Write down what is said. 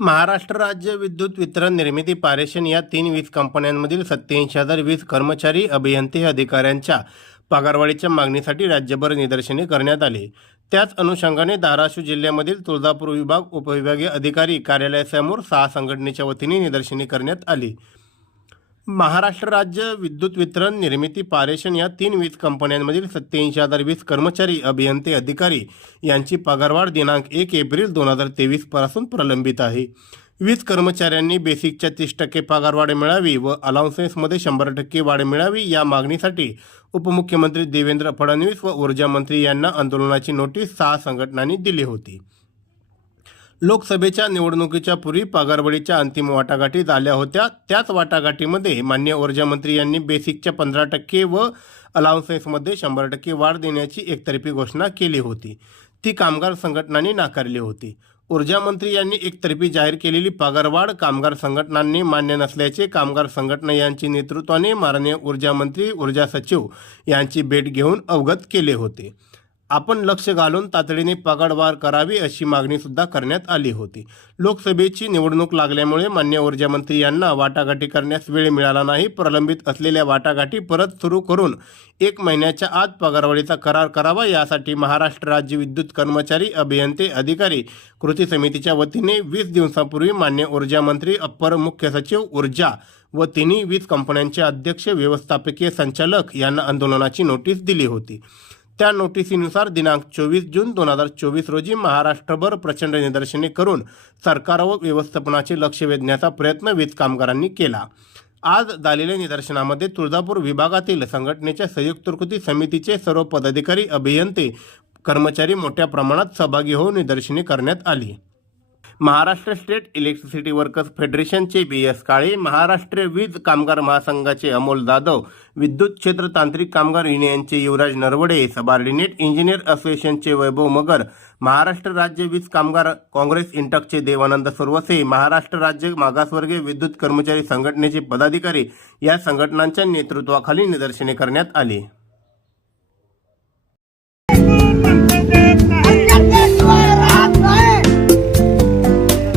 महाराष्ट्र राज्य विद्युत वितरण निर्मिती पारेषण या तीन वीज कंपन्यांमधील सत्याऐंशी हजार वीज कर्मचारी अभियंते अधिकाऱ्यांच्या पगारवाढीच्या मागणीसाठी राज्यभर निदर्शने करण्यात आली. त्याच अनुषंगाने धाराशिव जिल्ह्यामधील तुळजापूर विभाग उपविभागीय अधिकारी कार्यालयासमोर सहा संघटनेच्या वतीने निदर्शने करण्यात आली. महाराष्ट्र राज्य विद्युत वितरण निर्मिती पारेषण या तीन वीज कंपन्यांमधील सत्याऐंशी हजार वीज कर्मचारी अभियंते अधिकारी यांची पगारवाढ दिनांक एक एप्रिल दोन हजार तेवीसपासून प्रलंबित आहे. वीज कर्मचाऱ्यांनी बेसिकच्या तीस टक्के पगारवाढ मिळावी व अलाउन्सेसमध्ये शंभर टक्के वाढ मिळावी या मागणीसाठी उपमुख्यमंत्री देवेंद्र फडणवीस व ऊर्जा मंत्री यांना आंदोलनाची नोटीस सहा संघटनांनी दिली होती. लोकसभेच्या निवडणुकीच्या पूर्वी पगारवाढीच्या अंतिम वाटाघाटी झाल्या होत्या. त्याच वाटाघाटीमध्ये मान्य ऊर्जामंत्री यांनी बेसिकच्या पंधरा टक्के व अलाउन्सेसमध्ये शंभर टक्के वाढ देण्याची एकतर्फी घोषणा केली होती. ती कामगार संघटनांनी नाकारली होती. ऊर्जामंत्री यांनी एकतर्फी जाहीर केलेली पगारवाढ कामगार संघटनांनी मान्य नसल्याचे कामगार संघटना यांची नेतृत्वाने माननीय ऊर्जामंत्री ऊर्जा सचिव यांची भेट घेऊन अवगत केले होते. आपण लक्ष घालून तातडीने पगारवाढ करावी अशी मागणी सुद्धा करण्यात आली होती. लोकसभेची निवडणूक लागल्यामुळे मान्य ऊर्जामंत्री यांना वाटाघाटी करण्यास वेळ मिळाला नाही. प्रलंबित असलेल्या वाटाघाटी परत सुरू करून एक महिन्याच्या आत पगारवाढीचा करार करावा यासाठी महाराष्ट्र राज्य विद्युत कर्मचारी अभियंते अधिकारी कृती समितीच्या वतीने वीस दिवसांपूर्वी मान्य ऊर्जामंत्री अप्पर मुख्य सचिव ऊर्जा व तिन्ही वीज कंपन्यांचे अध्यक्ष व्यवस्थापकीय संचालक यांना आंदोलनाची नोटीस दिली होती. त्या नोटिसीनुसार दिनांक चोवीस जून दोन हजार चोवीस रोजी महाराष्ट्रभर प्रचंड निदर्शने करून सरकार व व्यवस्थापनाचे लक्ष वेधण्याचा प्रयत्न वीज कामगारांनी केला. आज झालेल्या निदर्शनामध्ये तुळजापूर विभागातील संघटनेच्या संयुक्त कृती समितीचे सर्व पदाधिकारी अभियंते कर्मचारी मोठ्या प्रमाणात सहभागी होऊन निदर्शने करण्यात आली. महाराष्ट्र स्टेट इलेक्ट्रिसिटी वर्कर्स फेडरेशनचे बी एस काळे महाराष्ट्र वीज कामगार महासंघाचे अमोल जाधव विद्युत क्षेत्र तांत्रिक कामगार युनियनचे युवराज नरवडे सबॉर्डिनेट इंजिनियर असोसिएशनचे वैभव मगर महाराष्ट्र राज्य वीज कामगार काँग्रेस इंटकचे देवानंद सुरवसे महाराष्ट्र राज्य मागासवर्गीय विद्युत कर्मचारी संघटनेचे पदाधिकारी या संघटनांच्या नेतृत्वाखाली निदर्शने करण्यात आली.